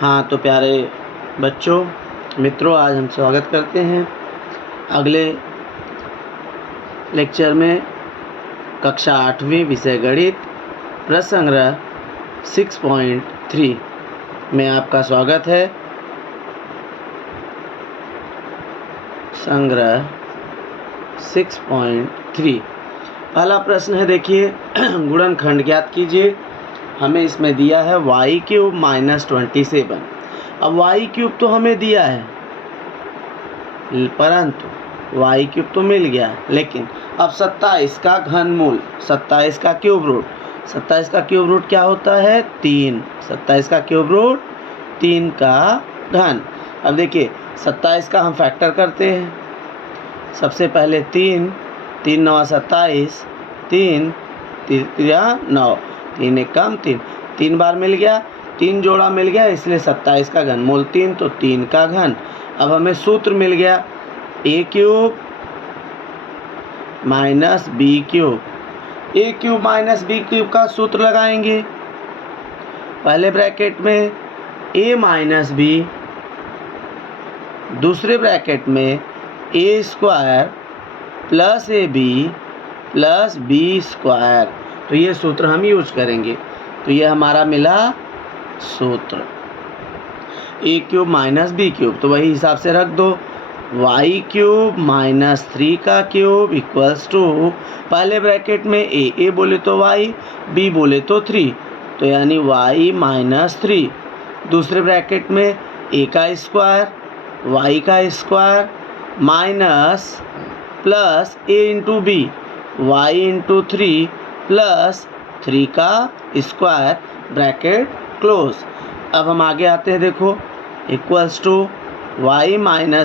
हाँ तो प्यारे बच्चों, मित्रों, आज हम स्वागत करते हैं अगले लेक्चर में। कक्षा 8वीं विषय गणित प्रश्न संग्रह 6.3 में आपका स्वागत है। संग्रह 6.3 पहला प्रश्न है, देखिए गुणनखंड ज्ञात कीजिए। हमें इसमें दिया है y³ - 27। अब y³ तो हमें दिया है, परंतु y³ तो मिल गया, लेकिन अब 27 का घनमूल, 27 का क्यूब रूट, 27 का क्यूब रूट क्या होता है? 3। 27 का क्यूब रूट 3 का घन। अब देखिए 27 का हम फैक्टर करते हैं। सबसे पहले 3 9 27, 3 3 9, 3 एक कम 3, 3 बार मिल गया, 3 जोड़ा मिल गया, इसलिए 27 का घनमूल 3, तो 3 का घन। अब हमें सूत्र मिल गया a³ - b³। a³ - b³ का सूत्र लगाएंगे। पहले ब्रैकेट में a - b, दूसरे ब्रैकेट में a² + ab + b²। तो ये सूत्र हम यूज करेंगे। तो ये हमारा मिला सूत्र a³ - b³। तो वही हिसाब से रख दो। y³ - 3 का क्यूब इक्वल्स टू, पहले ब्रैकेट में a बोले तो y, b बोले तो 3, तो यानी y - 3। दूसरे ब्रैकेट में a का स्क्वायर, y का square minus plus a into b, y into 3 plus 3 का स्क्वायर, ब्रैकेट क्लोज। अब हम आगे आते हैं, देखो इक्वल्स टू y -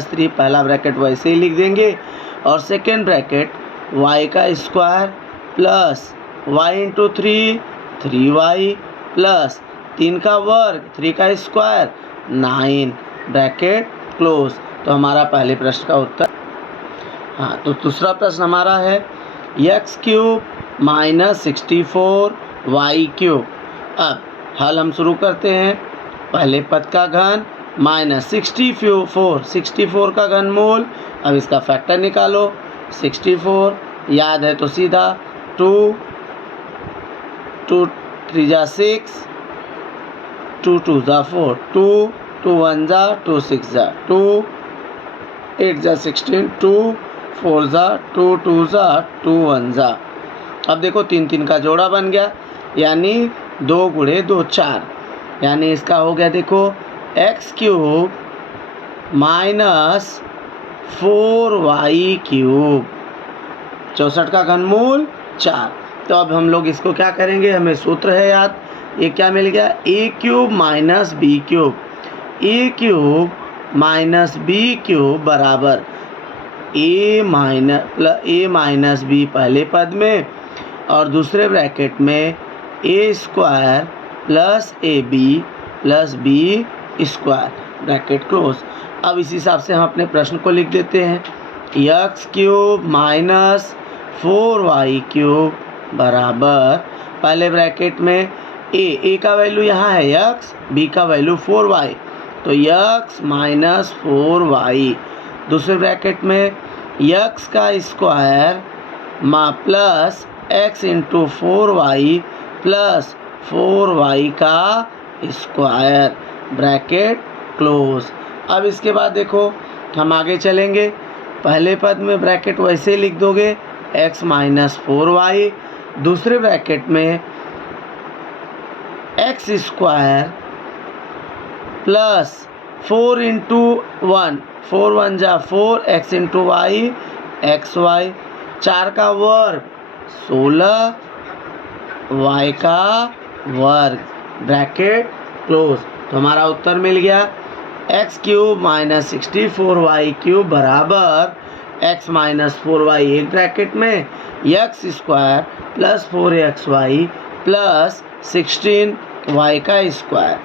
3, पहला ब्रैकेट वैसे ही लिख देंगे, और सेकेंड ब्रैकेट y का square plus y into 3 3y plus 3 का वर्ग 3 का स्क्वायर 9, ब्रैकेट क्लोज। तो हमारा पहले प्रश्न का उत्तर। हाँ, तो दूसरा प्रश्न हमारा है x³ - 64 y³। अब हल हम शुरू करते हैं। पहले पद का घन माइनस 64 का घनमूल। अब इसका फैक्टर निकालो। 64 याद है तो सीधा 2 2 3 जा 6, 2 2 जा 4, 2 2 1 जा 2 6 जा 2, 8 जा 16, 2 4 जा 2 2 जा 2 1 जा। अब देखो 3 3 का जोड़ा बन गया, यानी 2 × 2 4, यानी इसका हो गया देखो x³ - 4y³। 64 का घनमूल 4। तो अब हम लोग इसको क्या करेंगे, हमें सूत्र है याद। ये क्या मिल गया? a³ - b³। a³ - b³ बराबर a - b पहले पद में, और दूसरे ब्रैकेट में a² + ab + b², bracket close. अब इस हिसाब से हम अपने प्रश्न को लिख देते हैं। x³ - 4y³ बराबर, पहले ब्रैकेट में a का वैल्यू यहाँ है x, b का वैल्यू 4y, तो x - 4y। दूसरे ब्रैकेट में x का square plus x into 4y plus 4y का स्क्वायर, ब्रैकेट क्लोज। अब इसके बाद देखो हम आगे चलेंगे। पहले पद में ब्रैकेट वैसे ही लिख दोगे x - 4y, दूसरे ब्रैकेट में x² प्लस 4 इंटू 1, 4 1 जा 4, x इंटू y xy, 4 का वर्ग 16 y का वर्ग, ब्रैकेट क्लोज। तो हमारा उत्तर मिल गया x³ - 64 y³ बराबर x - 4y एक ब्रैकेट में, x² plus 4xy plus 16y का स्क्वायर।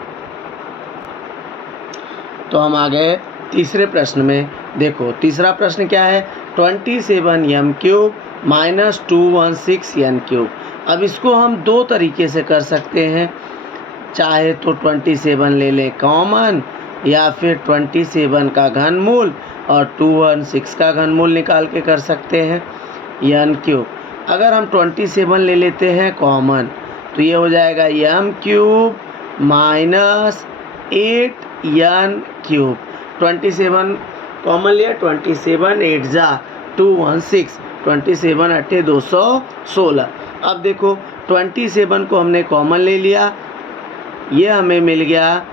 तो हम आ गए तीसरे प्रश्न में। देखो तीसरा प्रश्न क्या है? 27m³ - 216n³। अब इसको हम दो तरीके से कर सकते हैं। चाहे तो 27 ले लें कॉमन, या फिर 27 का घनमूल और 216 का घनमूल निकाल के कर सकते हैं n क्यूब। अगर हम 27 ले लेते हैं कॉमन तो ये हो जाएगा m cube minus 8n cube. 27 common लिया, 27 8 जा 216, 27 8 216। अब देखो 27 को हमने कॉमन ले लिया, ये हमें मिल गया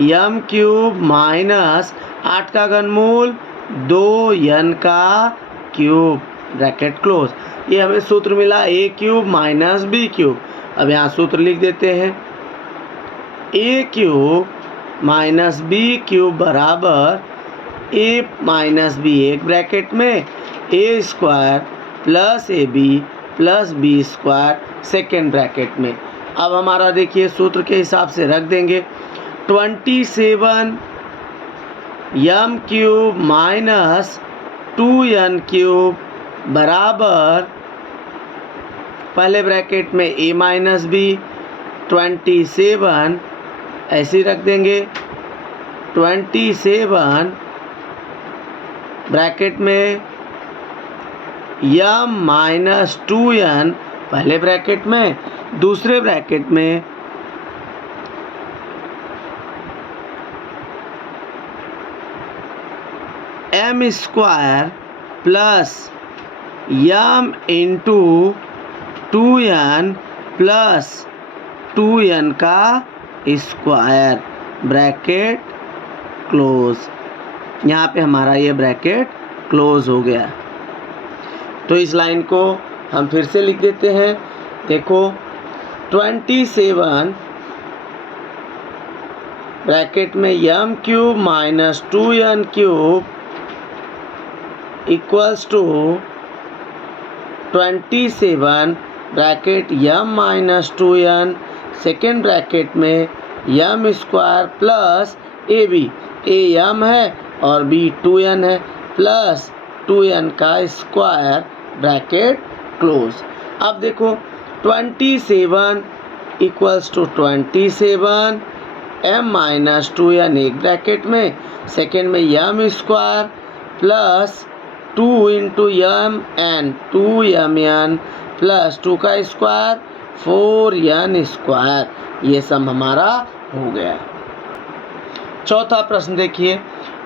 m क्यूब माइनस 8 का घनमूल 2n का क्यूब ब्रैकेट क्लोज। ये हमें सूत्र मिला a cube minus b cube. अब यहाँ सूत्र लिख देते हैं, a cube minus b cube बराबर a माइनस b एक ब्रैकेट में a square plus ab plus b square second bracket में। अब हमारा देखिए सूत्र के हिसाब से रख देंगे, 27 m cube minus 2n cube बराबर पहले ब्रैकेट में a माइनस b 27 ऐसे ही रख देंगे, 27 ब्रैकेट में m माइनस 2n पहले ब्रैकेट में, दूसरे ब्रैकेट में m square plus m into 2n plus 2n का स्क्वायर ब्रैकेट क्लोज। यहाँ पे हमारा ये ब्रैकेट क्लोज हो गया। तो इस लाइन को हम फिर से लिख देते हैं, देखो 27 ब्रैकेट में m cube minus 2n cube equals to 27 bracket m minus 2n second bracket में m square plus ab, a m है और b 2n है, प्लस 2n का स्क्वायर ब्रैकेट क्लोज। अब देखो 27 equals to 27 m minus 2n एक bracket में, second में m square plus 2 into m n 2mn plus 2 का स्क्वायर 4n स्क्वायर। ये सब हमारा हो गया। चौथा प्रश्न देखिए,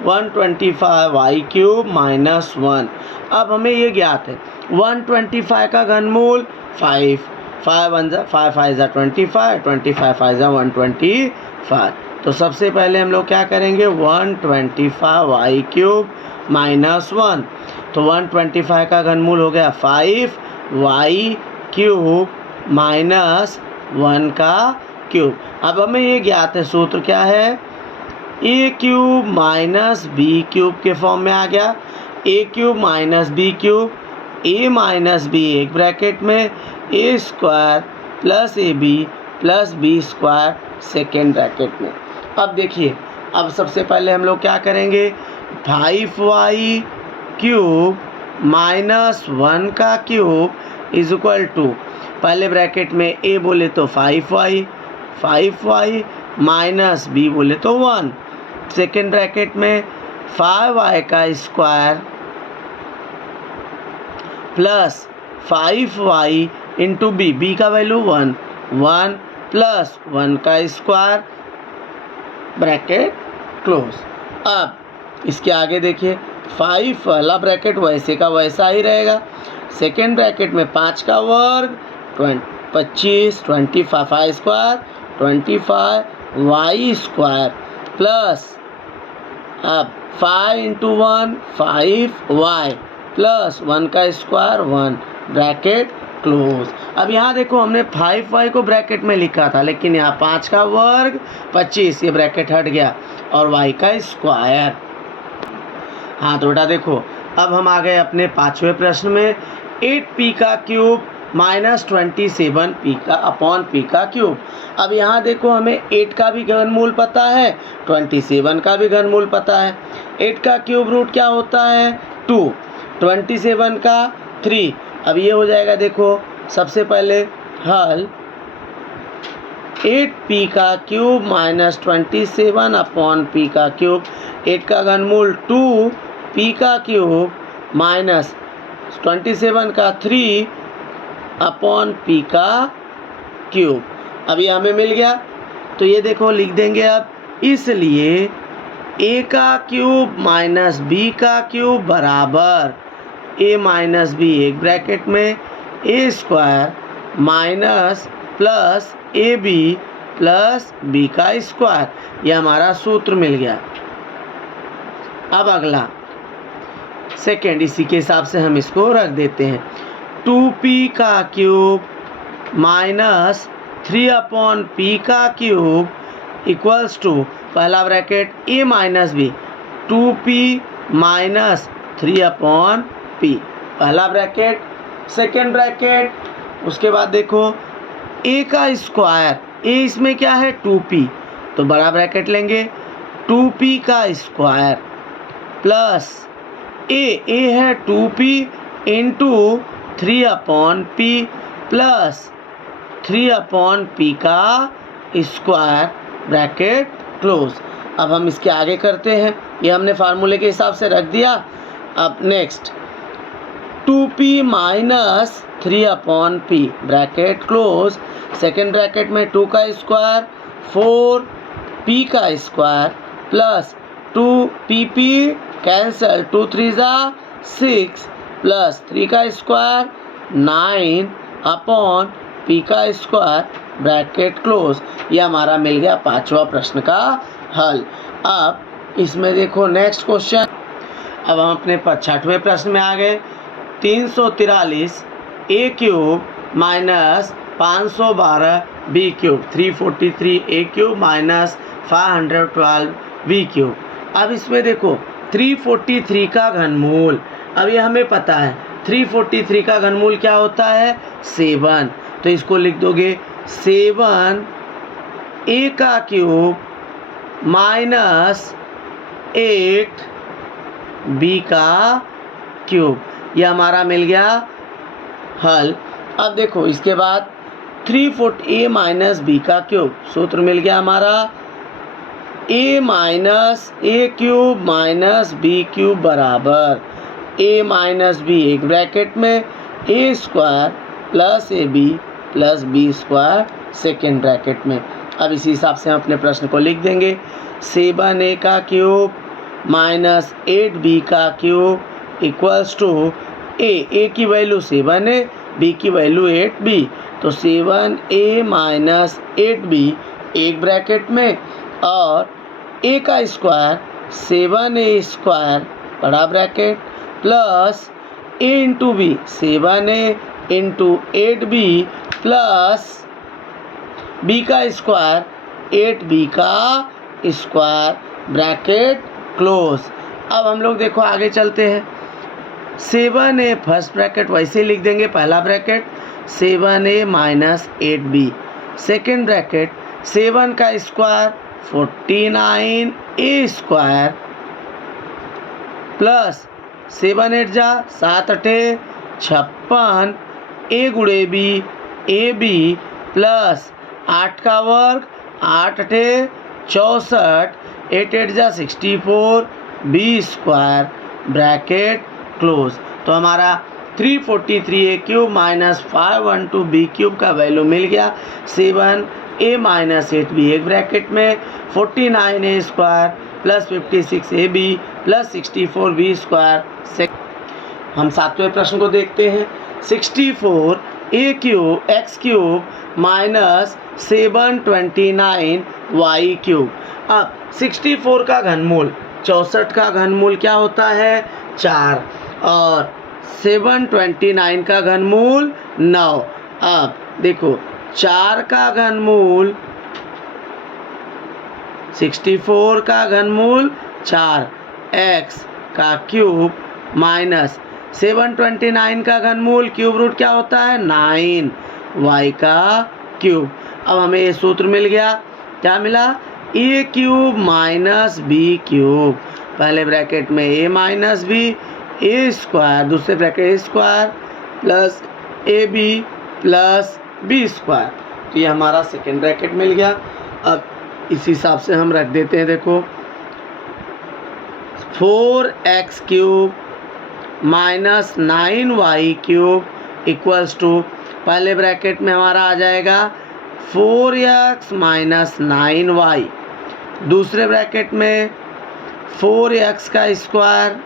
125y क्यूब माइनस 1। अब हमें ये ज्ञात है 125 का घनमूल 5, 5 1 जा 5 5 जा 25, 25 5 जा 125। तो सबसे पहले हम लोग क्या करेंगे, 125y क्यूब माइनस 1। तो 125 का घनमूल हो गया 5y क्यूब माइनस 1 का क्यूब। अब हमें ये ज्ञात है, सूत्र क्या है, a cube minus b cube के फॉर्म में आ गया। a cube minus b cube, a minus b एक ब्रैकेट में a square plus ab plus b square second bracket में। अब देखिए, अब सबसे पहले हम लोग क्या करेंगे, 5y क्यूब माइनस 1 का क्यूब इज इक्वल टू पहले ब्रैकेट में a बोले तो 5y माइनस b बोले तो 1, सेकेंड ब्रैकेट में 5y का square plus 5y into b का वैल्यू 1 प्लस 1 का स्क्वायर ब्रैकेट क्लोज। अब इसके आगे देखिए, 5 वाला ब्रैकेट वैसे का वैसा ही रहेगा, सेकेंड ब्रैकेट में 5 का वर्ग 25 25 स्क्वायर 25y स्क्वायर प्लस अब 5 इंटू 1 5y प्लस 1 का स्क्वायर 1 ब्रैकेट क्लोज। अब यहाँ देखो हमने 5y को ब्रैकेट में लिखा था, लेकिन यहाँ 5 का वर्ग 25 ये ब्रैकेट हट गया और y का स्क्वायर। हाँ तो बेटा देखो, अब हम आ गए अपने पाँचवें प्रश्न में, 8p का क्यूब माइनस 27p का अपॉन p का क्यूब। अब यहाँ देखो हमें 8 का भी घनमूल पता है, 27 का भी घनमूल पता है। 8 का क्यूब रूट क्या होता है 2, 27 का 3। अब ये हो जाएगा, देखो सबसे पहले हल 8p का क्यूब माइनस 27 अपॉन p का क्यूब, 8 का घनमूल 2p का क्यूब माइनस 27 का 3 अपॉन p का क्यूब। अब ये हमें मिल गया, तो ये देखो लिख देंगे अब, इसलिए a का क्यूब माइनस b का क्यूब बराबर a माइनस b, एक ब्रैकेट में a square minus plus A B plus B का स्क्वायर, यह हमारा सूत्र मिल गया। अब अगला सेकेंड, इसी के हिसाब से हम इसको रख देते हैं। 2p का क्यूब माइनस 3 अपॉन p का क्यूब इक्वल्स टू, पहला bracket a minus B, 2p minus 3 upon p, पहला ब्रैकेट, सेकेंड ब्रैकेट, उसके बाद देखो a का स्क्वायर, a इसमें क्या है 2p, तो बड़ा ब्रैकेट लेंगे, 2p का स्क्वायर प्लस a है 2p into 3 upon p plus 3 upon p का स्क्वायर, ब्रैकेट क्लोज। अब हम इसके आगे करते हैं, ये हमने फार्मूले के हिसाब से रख दिया। अब next 2p minus 3 upon p, bracket close, second bracket में 2 का स्क्वायर 4p का स्क्वायर प्लस 2pp कैंसल, 2 3 जा 6 प्लस 3 का स्क्वायर 9 अपॉन p का स्क्वायर, ब्रैकेट क्लोज। ये हमारा मिल गया पांचवा प्रश्न का हल। अब इसमें देखो नेक्स्ट क्वेश्चन, अब हम अपने छठवें प्रश्न में आ गए। 343 A cube minus 512 B cube, 343 A cube minus 512 B cube. अब इसमें देखो 343 का घनमूल, अब ये हमें पता है 343 का घनमूल क्या होता है 7, तो इसको लिख दोगे 7 ए का क्यूब माइनस 8 बी का क्यूब, यह हमारा मिल गया हल। अब देखो इसके बाद 3 फुट ए माइनस बी का क्यूब, सूत्र मिल गया हमारा A minus A cube minus B cube बराबर ए माइनस बी, एक ब्रैकेट में A square plus A B plus B square, second bracket में। अब इसी हिसाब से हम अपने प्रश्न को लिख देंगे 7 ए का क्यूब माइनस 8 बी का क्यूब इक्वल्स टू ए की वैल्यू 7 है, बी की वैल्यू 8 बी, तो 7 ए माइनस 8 बी एक ब्रैकेट में, और ए का स्क्वायर 7 ए स्क्वायर बड़ा ब्रैकेट प्लस ए इंटू बी 7 ए इंटू 8 बी प्लस बी का स्क्वायर 8 बी का स्क्वायर, ब्रैकेट क्लोज। अब हम लोग देखो आगे चलते हैं। 7 ए फर्स्ट ब्रैकेट वैसे लिख देंगे, पहला bracket 7 A minus 8 B, second bracket 7 का स्क्वायर 49 ए स्क्वायर प्लस 7 8 जा 7 8 56 ए गुणे बी ए बी प्लस 8 का वर्ग 8 8 64 8 8 जा 64 बी स्क्वायर, ब्रैकेट क्लोज। तो हमारा 343 A cube minus 512 B cube का वैल्यू मिल गया 7 ए माइनस 8 बी, एक ब्रैकेट में 49 A square plus 56 A B plus 64 B square. हम सातवें प्रश्न को देखते हैं। 64 A cube X cube minus 729 Y cube. अब 64 का घनमूल 64 का घनमूल क्या होता है 4, और 729 का घनमूल 9। अब देखो 4 का घनमूल 64 का घनमूल 4 एक्स का क्यूब माइनस 729 का घनमूल क्यूब रूट क्या होता है 9 वाई का क्यूब। अब हमें ये सूत्र मिल गया, क्या मिला A cube minus B cube, पहले ब्रैकेट में A minus B A square, दूसरे bracket A square plus A B plus B square, तो ये हमारा सेकेंड ब्रैकेट मिल गया। अब इस हिसाब से हम रख देते हैं, देखो 4x³ minus 9y³ equals to, पहले ब्रैकेट में हमारा आ जाएगा 4x माइनस 9y, दूसरे ब्रैकेट में 4x का square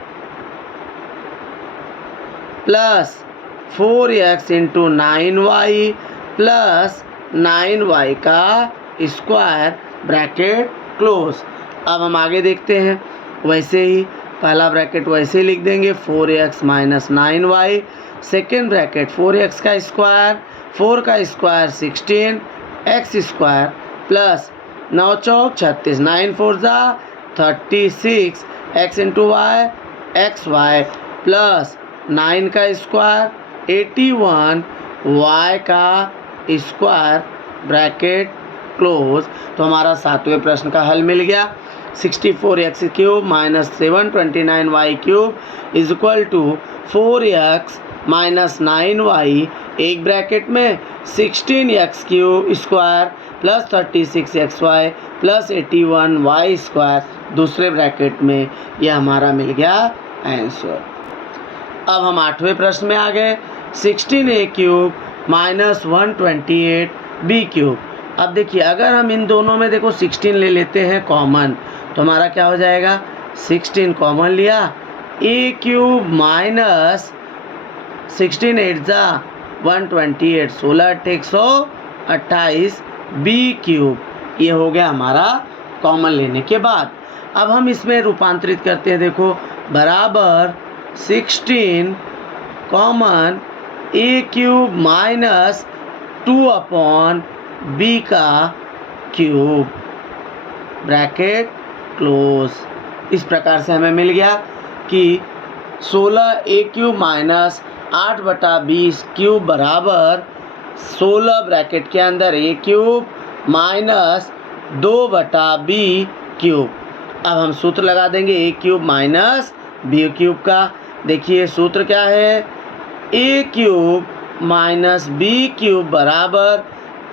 plus 4x into 9y plus 9y का स्क्वायर ब्रैकेट क्लोज। अब हम आगे देखते हैं, वैसे ही पहला ब्रैकेट वैसे ही लिख देंगे 4x minus 9y, second bracket 4x का स्क्वायर, 4 का स्क्वायर 16 x स्क्वायर प्लस 9 चौक 36, 9 4 जा 36 x into Y X Y plus 9 का स्क्वायर 81 y का स्क्वायर ब्रैकेट क्लोज। तो हमारा सातवें प्रश्न का हल मिल गया। 64x³ minus 729y³ is equal to 4x minus 9y, एक ब्रैकेट में 16x³ square plus 36xy plus 81y square, दूसरे ब्रैकेट में यह हमारा मिल गया आंसर। अब हम आठवें प्रश्न में आ गए। 16a³ minus 128b³। अब देखिए, अगर हम इन दोनों में देखो 16 ले लेते हैं कॉमन, तो हमारा क्या हो जाएगा, 16 कॉमन लिया, a³ माइनस 16 8 जा 128, 16 128 b³, ये हो गया हमारा कॉमन लेने के बाद। अब हम इसमें रूपांतरित करते हैं, देखो बराबर 16 कॉमन a³ माइनस 2/b का क्यूब ब्रैकेट क्लोज। इस प्रकार से हमें मिल गया कि 16a³ माइनस 8/20³ बराबर 16 ब्रैकेट के अंदर a³ माइनस 2/b³। अब हम सूत्र लगा देंगे a³ माइनस b³ का। देखिए सूत्र क्या है, a³ माइनस b³ बराबर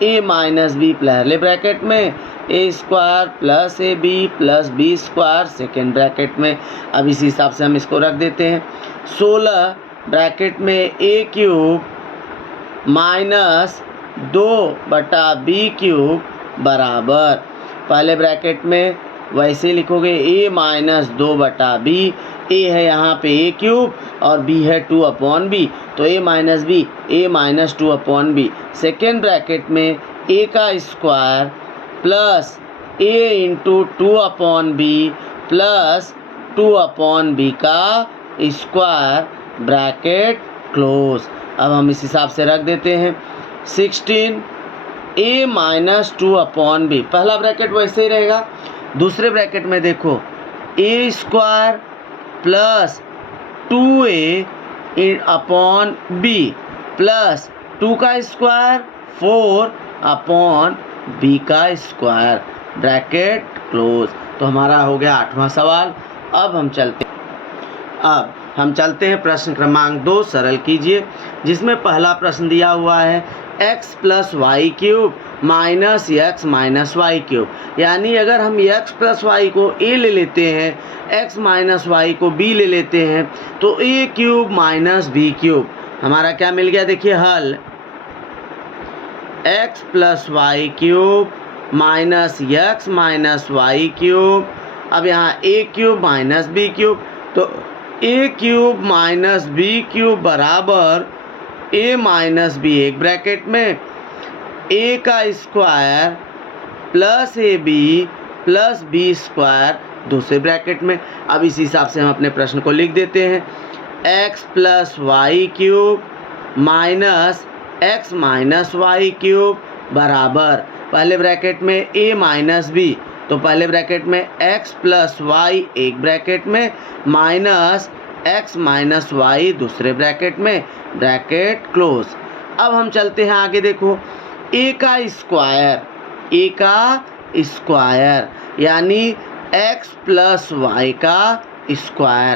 a माइनस b पहले ब्रैकेट में a square plus ab plus b square second bracket में। अब इसी हिसाब से हम इसको रख देते हैं। 16 ब्रैकेट में a³ माइनस 2/b³ बराबर, पहले ब्रैकेट में वैसे लिखोगे a माइनस 2/b, a है यहाँ पे a³ और b है 2/b, तो a minus b, a minus 2/b। Second bracket में a का square plus a into 2/b plus 2/b का स्क्वायर ब्रैकेट क्लोज। अब हम इस हिसाब से रख देते हैं 16 a माइनस 2/b, पहला ब्रैकेट वैसे ही रहेगा, दूसरे ब्रैकेट में देखो a square plus 2a/b plus 2 का स्क्वायर 4/b का स्क्वायर ब्रैकेट क्लोज। तो हमारा हो गया आठवां सवाल। अब हम चलते हैं प्रश्न क्रमांक 2, सरल कीजिए, जिसमें पहला प्रश्न दिया हुआ है x plus y³ minus x minus y³। यानी अगर हम x प्लस y को a ले लेते हैं, x माइनस y को b ले लेते हैं, तो a³ माइनस b³ हमारा क्या मिल गया, देखिए हल x plus y³ minus x minus y³। अब यहाँ a³ माइनस b³, तो a³ माइनस b³ बराबर a माइनस b, एक ब्रैकेट में a का square plus ab plus b square दूसरे ब्रैकेट में। अब इस हिसाब से हम अपने प्रश्न को लिख देते हैं, x plus y³ minus x minus y³ बराबर, पहले ब्रैकेट में a माइनस b, तो पहले ब्रैकेट में x प्लस y एक ब्रैकेट में माइनस x माइनस y दूसरे ब्रैकेट में ब्रैकेट क्लोज। अब हम चलते हैं आगे, देखो a का स्क्वायर यानी x प्लस y का square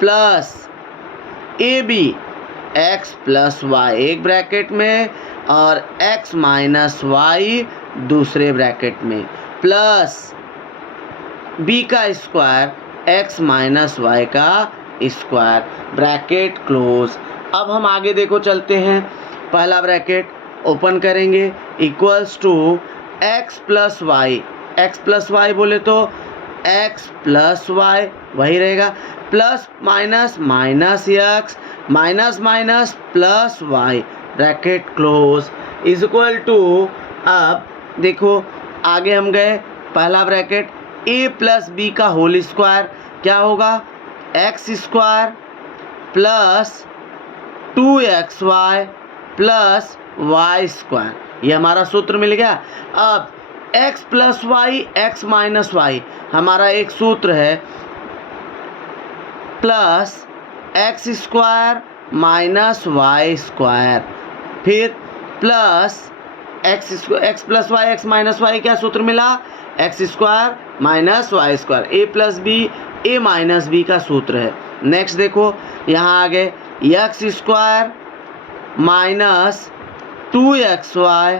plus ab x plus Y एक ब्रैकेट में और x माइनस वाई दूसरे ब्रैकेट में प्लस b का स्क्वायर x माइनस वाई का स्क्वायर, ब्रैकेट क्लोज। अब हम आगे देखो चलते हैं। पहला ब्रैकेट ओपन करेंगे equals to x plus Y बोले तो x प्लस वाई वही रहेगा, plus minus minus x minus minus plus y, bracket close is equal to. अब देखो आगे हम गए, पहला ब्रैकेट a प्लस बी का होल स्क्वायर क्या होगा, X square plus 2xy plus Y square, ये हमारा सूत्र मिल गया। अब x plus Y X minus Y हमारा एक सूत्र है, plus X square minus Y square, फिर plus X plus Y X minus Y क्या सूत्र मिला, X square minus Y square, A plus B A minus B का सूत्र है। नेक्स्ट देखो यहाँ आ गए X square minus 2xy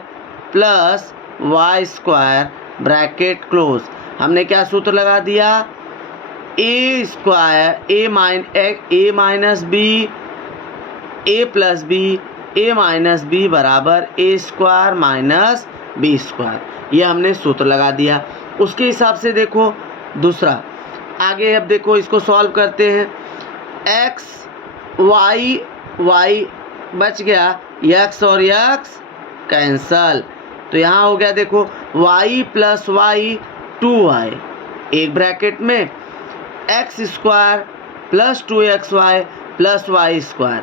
plus Y square, bracket close. हमने क्या सूत्र लगा दिया, A square A minus B A plus B A minus B बराबर A square minus B square, ये हमने सूत्र लगा दिया। उसके हिसाब से देखो दूसरा आगे, अब देखो इसको सॉल्व करते हैं। एक्स वाई बच गया, एक्स और एक्स कैंसल, तो यहाँ हो गया देखो y प्लस वाई 2y एक ब्रैकेट में, X square plus 2xy plus Y square.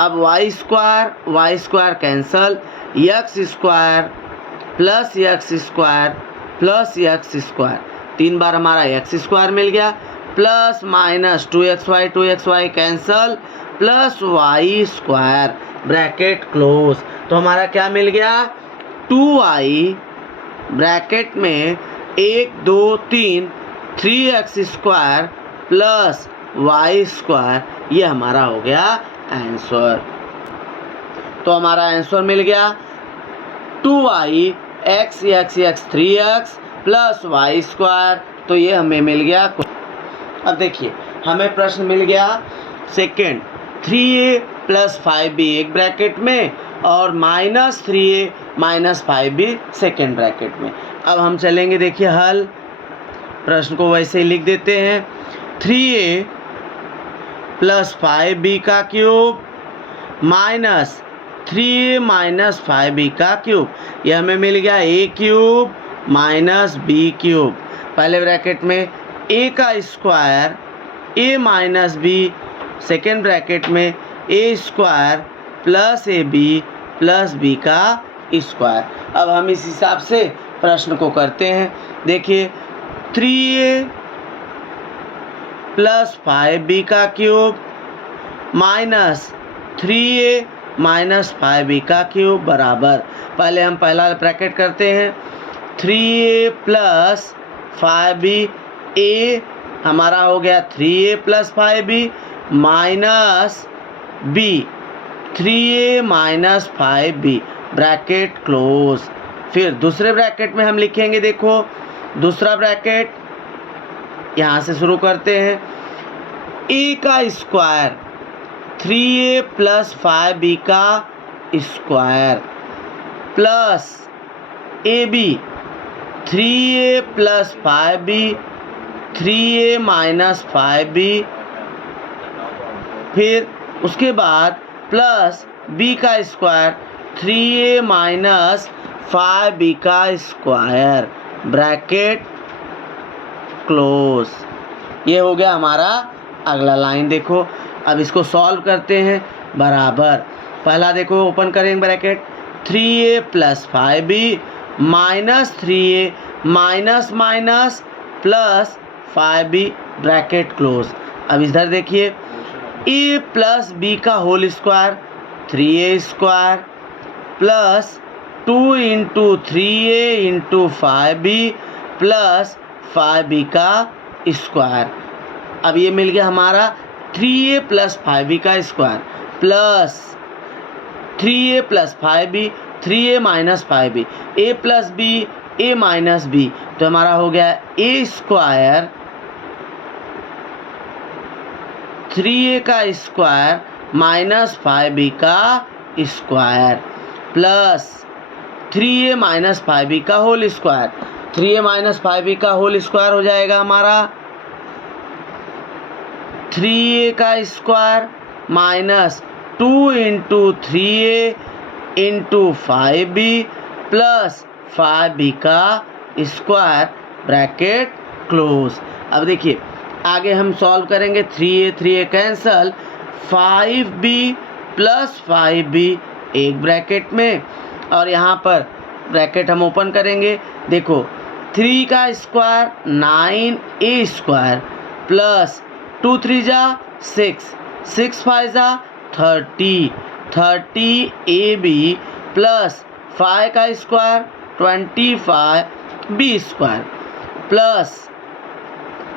अब Y square cancel, X square plus X square plus X square, 3 बार हमारा एक्स स्क्वायर मिल गया, plus minus 2xy cancel plus Y square, bracket close. तो हमारा क्या मिल गया, 2y ब्रैकेट में 1 2 3 3x square plus Y square, ये हमारा हो गया आंसर। तो हमारा आंसर मिल गया 2y x 3x plus Y square, तो ये हमें मिल गया। अब देखिए हमें प्रश्न मिल गया सेकेंड, 3a प्लस 5b एक ब्रैकेट में और minus 3a minus 5b second bracket में। अब हम चलेंगे, देखिए हल, प्रश्न को वैसे ही लिख देते हैं, 3a प्लस 5b का cube minus 3a minus 5b का क्यूब, ये हमें मिल गया a cube minus b cube. पहले ब्रैकेट में a का square a minus b, second bracket में a square plus ab plus b का स्क्वायर। अब हम इस हिसाब से प्रश्न को करते हैं। देखिए 3a प्लस 5b का cube minus 3a minus 5b का क्यूब बराबर, पहले हम पहला ब्रैकेट करते हैं, 3a प्लस 5b, a हमारा हो गया 3a plus 5b minus b 3a minus 5b, bracket close. फिर दूसरे ब्रैकेट में हम लिखेंगे, देखो दूसरा ब्रैकेट यहाँ से शुरू करते हैं, a का स्क्वायर 3a प्लस 5b का square plus ab 3a plus 5b 3a minus 5b, फिर उसके बाद प्लस b का स्क्वायर 3a माइनस 5b का स्क्वायर, ब्रैकेट क्लोज। ये हो गया हमारा अगला लाइन। देखो अब इसको सॉल्व करते हैं, बराबर पहला देखो ओपन करेंगे bracket, 3a plus 5b minus 3a minus minus plus 5b, bracket close. अब इधर देखिए a प्लस b का whole square 3a square plus 2 into 3a into 5b plus 5b का स्क्वायर। अब ये मिल गया हमारा 3a प्लस 5b का square. Plus 3a plus 5b, 3a minus 5b, a plus b, a minus b, तो हमारा हो गया a स्क्वायर 3a का स्क्वायर माइनस 5b का square plus 3a minus 5b का whole square. 3a minus 5b का whole square हो जाएगा हमारा 3a का square minus 2 into 3a into 5b plus 5b का स्क्वायर ब्रैकेट क्लोज। अब देखिए आगे हम सॉल्व करेंगे। 3a cancel, 5b plus 5b एक ब्रैकेट में, और यहाँ पर ब्रैकेट हम ओपन करेंगे। देखो 3 का स्क्वायर 9a स्क्वायर प्लस 2 3 जा 6, 6 5 जा 30, 30ab प्लस 5 का स्क्वायर 25b स्क्वायर प्लस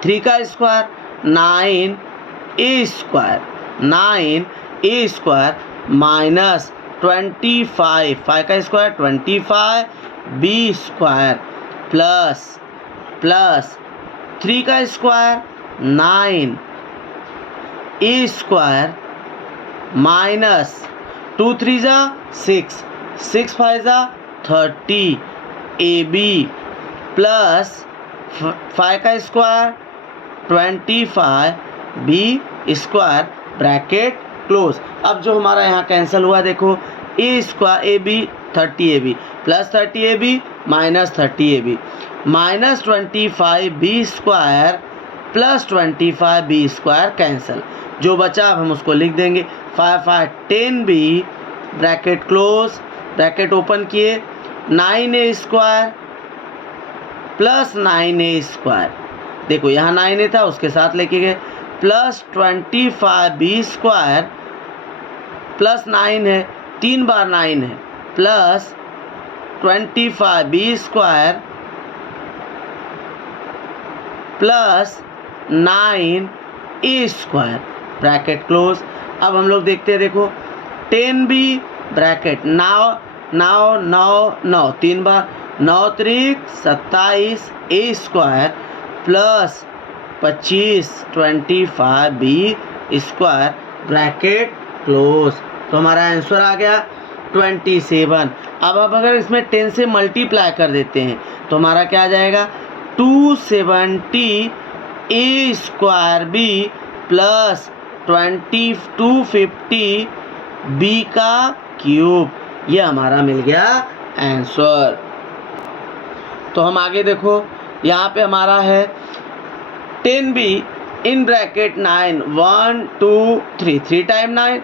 3 का square 9a square, 9a square minus 25, 5 का स्क्वायर 25b स्क्वायर प्लस 3 का स्क्वायर 9a स्क्वायर माइनस 2 3 जा 6, 6 5 जा 30ab प्लस 5 का square 25b square bracket close. अब जो हमारा यहाँ कैंसिल हुआ देखो, a square A B 30ab plus 30ab minus 30ab minus 25b square plus 25b square cancel. जो बचा अब हम उसको लिख देंगे 5 5 10b bracket close, bracket open किए 9a square plus 9a square, देखो यहाँ 9a था उसके साथ लेके गए, प्लस 25b स्क्वायर प्लस 9 है, 3 बार 9 है, plus 25b square plus 9a square bracket close. अब हम लोग देखते हैं, देखो 10b ब्रैकेट 9 3 बार 9 त्रिक 27 a square plus 25 25b square bracket close. तो हमारा आंसर आ गया 27। अब अगर इसमें 10 से मल्टीप्लाई कर देते हैं तो हमारा क्या आ जाएगा 270 a square b plus 250 b का क्यूब, ये हमारा मिल गया आंसर। तो हम आगे देखो, यहाँ पे हमारा है 10b इन ब्रैकेट 9 1 2 3 3 टाइम 9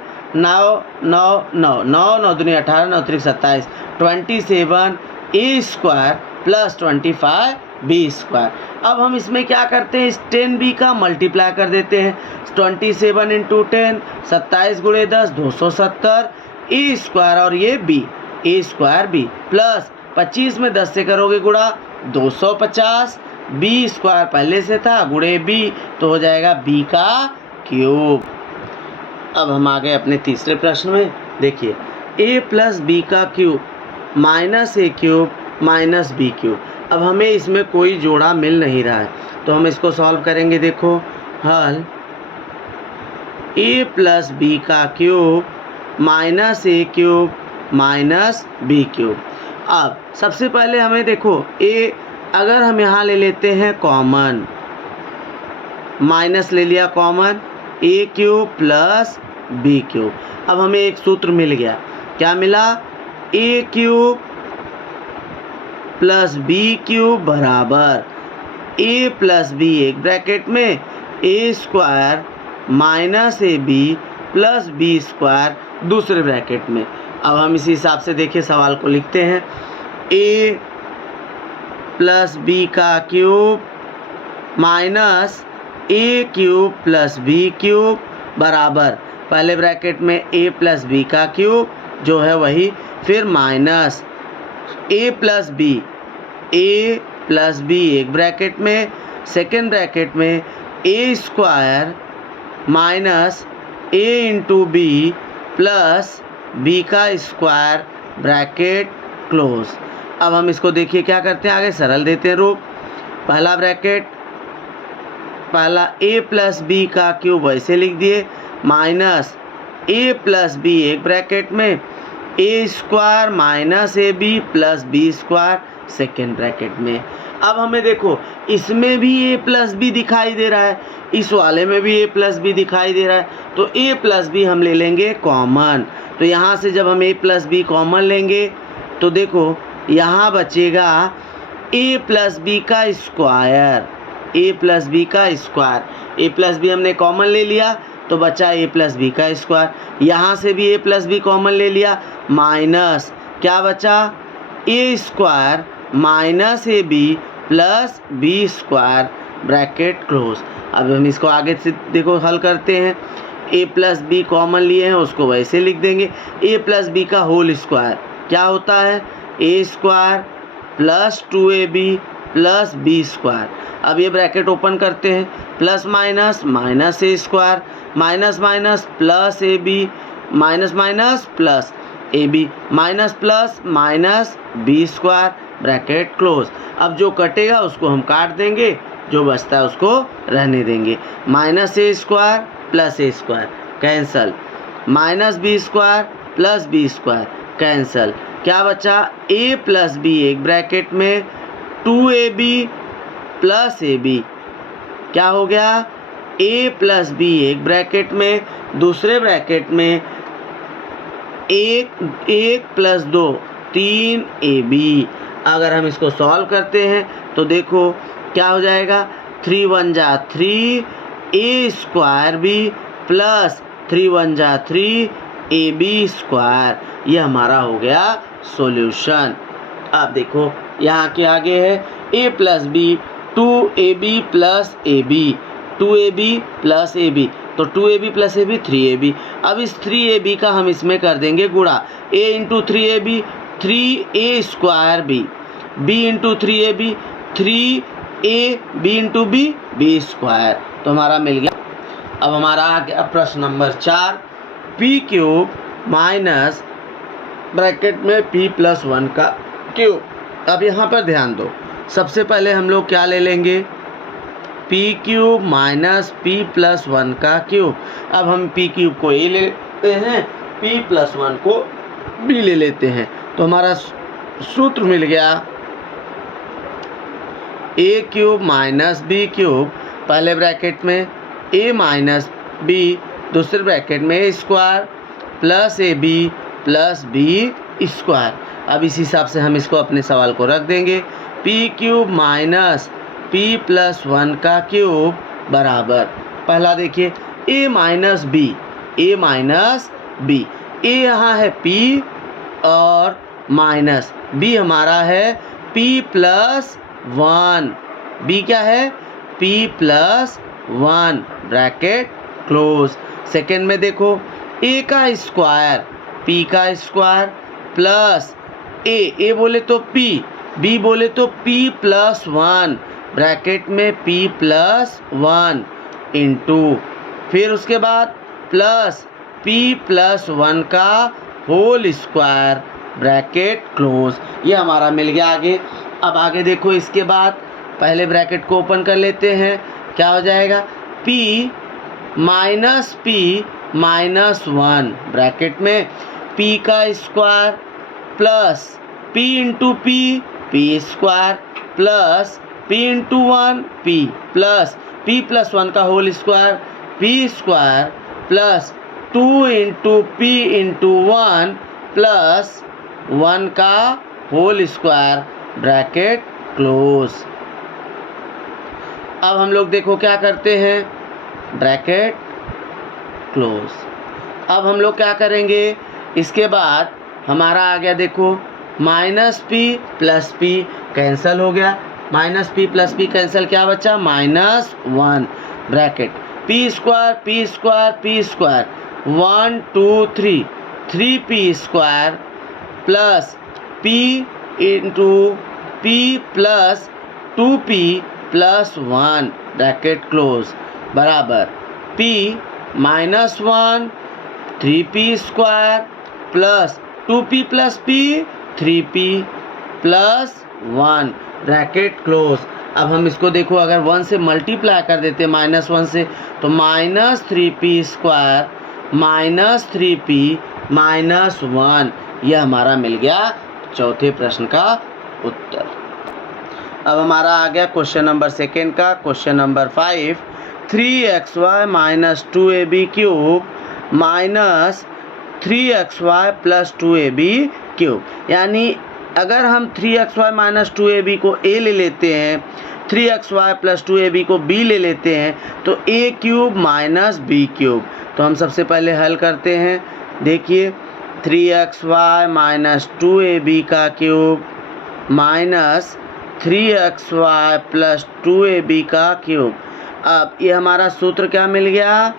9 दूनी 18 9 त्रिक 27 27 a square plus 25b square. अब हम इसमें क्या करते हैं, इस 10b का मल्टीप्लाई कर देते हैं। 27 इंटू 10 27 गुणे 10 270 a स्क्वायर और ये b a square b plus 25 में 10 से करोगे गुणा 250 b स्क्वायर पहले से था गुणे b तो हो जाएगा b का क्यूब। अब हम आ गए अपने तीसरे प्रश्न में। देखिए a प्लस बी का क्यूब माइनस ए क्यूब माइनस बी क्यूब। अब हमें इसमें कोई जोड़ा मिल नहीं रहा है तो हम इसको सॉल्व करेंगे। देखो हल a प्लस बी का क्यूब माइनस ए क्यूब माइनस बी क्यूब। अब सबसे पहले हमें देखो a अगर हम यहाँ ले लेते हैं कॉमन, माइनस ले लिया common, a cube plus B cube. अब हमें एक सूत्र मिल गया, क्या मिला, a cube plus B cube बराबर a प्लस बी एक ब्रैकेट में a square minus A B plus B square दूसरे ब्रैकेट में। अब हम इसी हिसाब से देखिए सवाल को लिखते हैं, a प्लस बी का क्यूब माइनस ए क्यूब प्लस बी क्यूब बराबर पहले ब्रैकेट में a प्लस बी का क्यूब जो है वही, फिर माइनस a प्लस बी एक ब्रैकेट में, सेकेंड ब्रैकेट में a square minus a into b plus B का स्क्वायर ब्रैकेट क्लोज। अब हम इसको देखिए क्या करते हैं, आगे सरल देते हैं रूप। पहला ब्रैकेट, पहला a प्लस बी का क्यूब वैसे लिख दिए, माइनस a प्लस बी एक ब्रैकेट में, a square minus A B plus B square second bracket में। अब हमें देखो इसमें भी a प्लस बी दिखाई दे रहा है, इस वाले में भी a प्लस बी दिखाई दे रहा है, तो a प्लस बी हम ले लेंगे कॉमन। तो यहाँ से जब हम a प्लस बी कॉमन लेंगे तो देखो यहाँ बचेगा a प्लस बी का स्क्वायर, a प्लस बी का स्क्वायर, a प्लस बी हमने कॉमन ले लिया तो बचा a प्लस बी का स्क्वायर। यहाँ से भी a प्लस बी कॉमन ले लिया, माइनस क्या बचा, a square minus A B plus B square bracket close. अब हम इसको आगे से देखो हल करते हैं, a प्लस बी कॉमन लिए हैं उसको वैसे लिख देंगे, a प्लस बी का होल स्क्वायर क्या होता है, a square plus 2ab plus B square. अब ये ब्रैकेट ओपन करते हैं, प्लस माइनस माइनस ए स्क्वायर, माइनस माइनस प्लस ए बी, माइनस माइनस प्लस ए b, minus plus minus B square bracket close. अब जो कटेगा उसको हम काट देंगे, जो बचता है उसको रहने देंगे। Minus A square plus A square cancel, minus B square plus B square cancel, क्या बचा, a प्लस बी एक ब्रैकेट में, 2ab प्लस ए बी, क्या हो गया, a प्लस बी एक ब्रैकेट में, दूसरे ब्रैकेट में एक प्लस 2 3ab। अगर हम इसको सॉल्व करते हैं तो देखो क्या हो जाएगा, 3 1 जा 3 a स्क्वायर बी प्लस 3 1 जा 3 ए बी स्क्वायर। ये हमारा हो गया सॉल्यूशन। अब देखो यहाँ के आगे है a plus b 2ab plus A b, 2ab plus A b, तो 2ab plus A B 3ab। अब इस 3ab का हम इसमें कर देंगे गुणा, a into 3ab 3a square b, b into 3ab 3a b into b b square, तो हमारा मिल गया। अब हमारा आ गया प्रश्न number 4, p cube minus bracket में p प्लस 1 का क्यूब। अब यहाँ पर ध्यान दो, सबसे पहले हम लोग क्या ले लेंगे, p cube minus p plus 1 का क्यूब। अब हम p क्यूब को a ले लेते हैं, p प्लस 1 को b ले लेते हैं, तो हमारा सूत्र मिल गया a cube minus b cube, पहले ब्रैकेट में a माइनस b, दूसरे ब्रैकेट में a square plus A B plus B square. अब इस हिसाब से हम इसको अपने सवाल को रख देंगे, p cube minus p plus 1 का क्यूब बराबर, पहला देखिए a minus b, a minus b, a यहाँ है p और माइनस b हमारा है p प्लस 1, b क्या है, p plus 1 bracket close. Second में देखो a का स्क्वायर, p का स्क्वायर प्लस a बोले तो p, b बोले तो p प्लस 1 ब्रैकेट में p प्लस 1 इंटू, फिर उसके बाद प्लस p प्लस 1 का होल स्क्वायर ब्रैकेट क्लोज। ये हमारा मिल गया आगे। अब आगे देखो, इसके बाद पहले ब्रैकेट को ओपन कर लेते हैं, क्या हो जाएगा, p माइनस 1 ब्रैकेट में p का square plus p into p square plus p into 1 p plus 1 का whole square p square plus 2 into p into 1 plus 1 का होल स्क्वायर ब्रैकेट क्लोज। अब हम लोग देखो क्या करते हैं, ब्रैकेट क्लोज। अब हम लोग क्या करेंगे, इसके बाद हमारा आ गया देखो minus p plus p cancel हो गया, minus p plus p cancel, क्या बचा, minus 1 bracket p square 1 2 3 3p square plus p into p plus 2p plus 1 bracket close बराबर p minus 1 3p² plus 2p plus p 3p plus 1 bracket close. अब हम इसको देखो, अगर 1 से multiply कर देते हैं -1 से, तो -3p² माइनस 3p माइनस 1, यह हमारा मिल गया चौथे प्रश्न का उत्तर। अब हमारा आ गया क्वेश्चन नंबर सेकेंड का, question number 5, 3xy minus 2ab cube minus 3xy plus 2ab cube. यानी अगर हम 3xy माइनस 2ab को a ले लेते हैं, 3xy प्लस 2ab को b ले लेते हैं, तो a cube minus b cube. तो हम सबसे पहले हल करते हैं। देखिए 3xy माइनस 2ab का cube minus 3xy plus 2ab का क्यूब। अब ये हमारा सूत्र क्या मिल गया,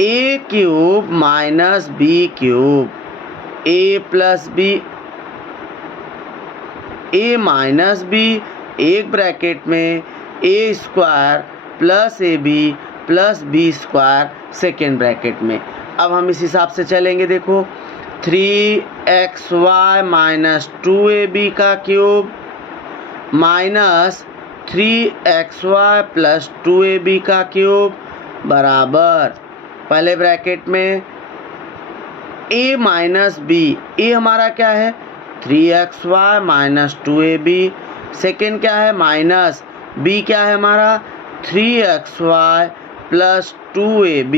a cube minus b cube, a plus b, a minus b, एक ब्रैकेट में a² plus ab plus b² second bracket में। अब हम इस हिसाब से चलेंगे। देखो 3xy माइनस 2ab का cube minus 3xy plus 2ab का क्यूब बराबर, पहले ब्रैकेट में a माइनस b, a हमारा क्या है 3xy माइनस 2ab, सेकेंड क्या है माइनस b, क्या है हमारा 3xy plus 2ab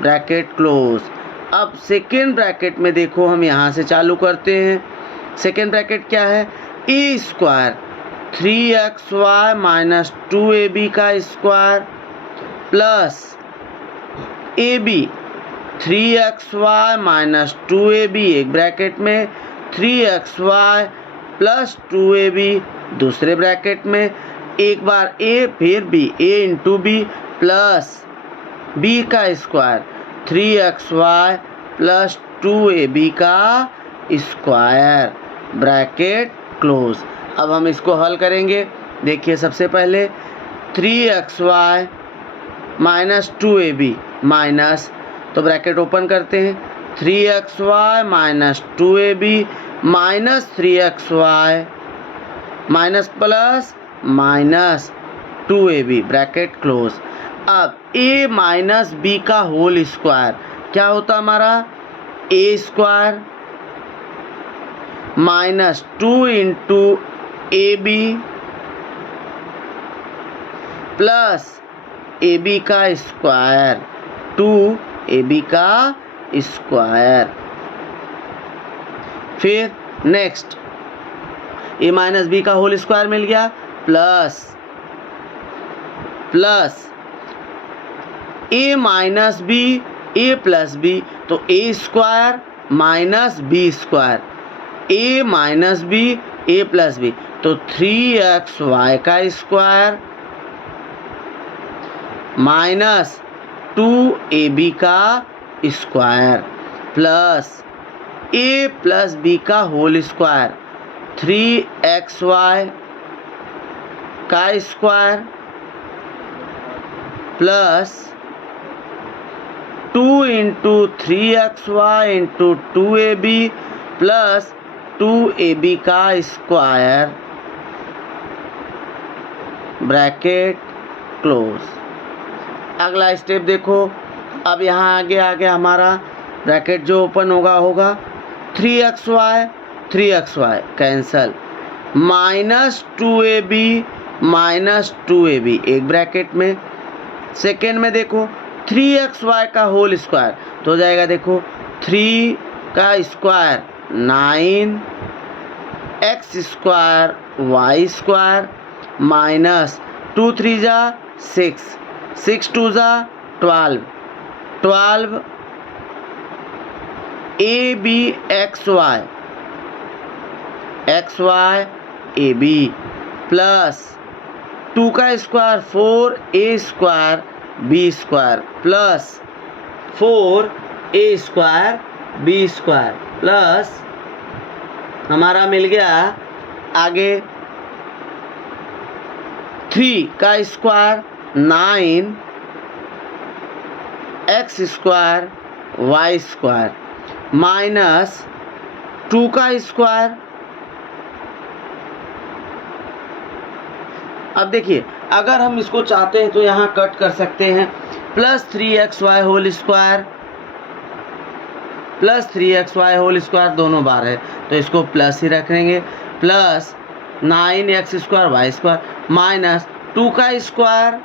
bracket close. अब सेकेंड ब्रैकेट में देखो, हम यहाँ से चालू करते हैं। सेकेंड ब्रैकेट क्या है, a² 3xy माइनस 2ab का square plus ab 3xy minus 2ab, एक ब्रैकेट में 3xy प्लस 2ab दूसरे ब्रैकेट में, एक बार a फिर b, a into b plus b का स्क्वायर 3xy प्लस 2ab का स्क्वायर ब्रैकेट क्लोज। अब हम इसको हल करेंगे। देखिए सबसे पहले 3xy माइनस 2ab माइनस, तो ब्रैकेट ओपन करते हैं, 3xy minus 2ab minus 3xy minus plus minus 2ab bracket close. अब a माइनस b का होल स्क्वायर क्या होता हमारा, a² minus 2 into ab plus ab का स्क्वायर 2ab का स्क्वायर। फिर नेक्स्ट a माइनस b का होल स्क्वायर मिल गया plus a minus b, a plus b, तो a² minus b², a minus b, a plus b, तो 3xy का square minus 2ab का square plus a plus b का whole square 3xy का square plus 2 into 3xy into 2ab plus 2ab का square bracket close. अगला step देखो, अब यहाँ आगे हमारा ब्रैकेट जो ओपन होगा 3xy cancel, minus 2ab minus 2ab एक ब्रैकेट में, सेकेंड में देखो 3xy का होल स्क्वायर तो हो जाएगा, देखो 3 का स्क्वायर 9 x² y² माइनस 2 3 जा 6, 6 2 जा 12, 12 ab xy ab प्लस 2 का square 4a² b² plus 4a² b² plus हमारा मिल गया आगे 3 का square 9 x² Y square minus 2 का स्क्वायर। अब देखिए अगर हम इसको चाहते हैं तो यहाँ कट कर सकते हैं, plus 3xy whole square plus 3xy whole square दोनों बार है तो इसको प्लस ही रखेंगे, plus 9x square y square minus 2 का square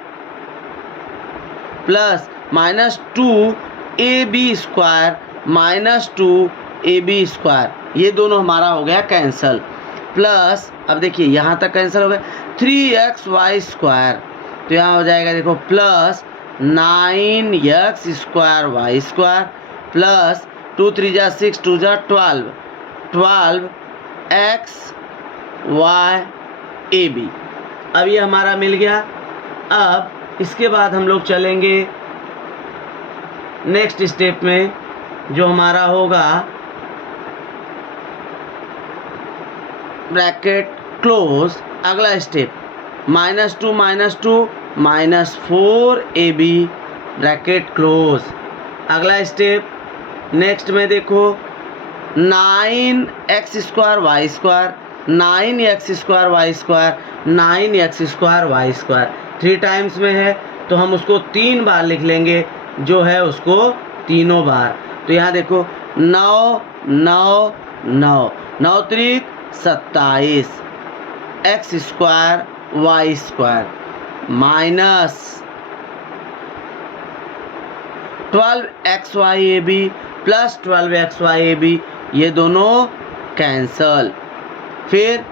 plus minus 2ab square minus 2ab square, ये दोनों हमारा हो गया कैंसल। प्लस अब देखिए यहाँ तक कैंसिल हो गया 3xy स्क्वायर, तो यहाँ हो जाएगा देखो plus 9x square y square plus 2 3 जा 6 2 जा 12 x y a b। अब ये हमारा मिल गया। अब इसके बाद हम लोग चलेंगे नेक्स्ट स्टेप में, जो हमारा होगा ब्रैकेट क्लोज। अगला step -2 minus 4ab bracket close. अगला स्टेप नेक्स्ट में देखो 9x square y square 9x square y square 9x square y square 3 times में है तो हम उसको 3 बार लिख लेंगे, जो है उसको तीनों बार। तो यहाँ देखो 9 9 9 9 त्रिक 27 x square y square minus 12xyab plus 12xyab, ये दोनों कैंसल। फिर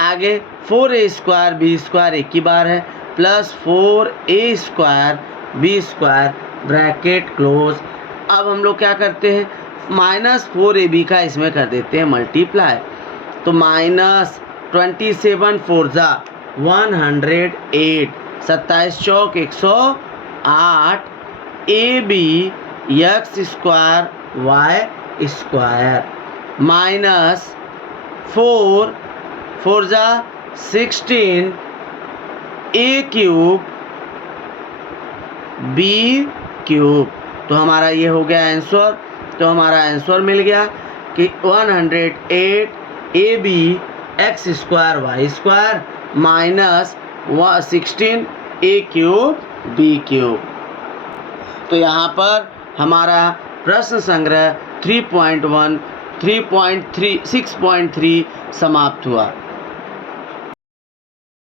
आगे 4a स्क्वायर बी स्क्वायर एक ही बार है plus 4a square b square bracket close. अब हम लोग क्या करते हैं, -4ab का इसमें कर देते हैं मल्टीप्लाई, तो माइनस 27 4 जा 108 27 चौक 108 ab x square y square minus 4 4 जा 16 a क्यूब b क्यूब। तो हमारा ये हो गया आंसर। तो हमारा आंसर मिल गया कि 108 ab x square y square minus 16 a cube b cube. तो यहाँ पर हमारा प्रश्न संग्रह 3.1 3.3 6.3 समाप्त हुआ।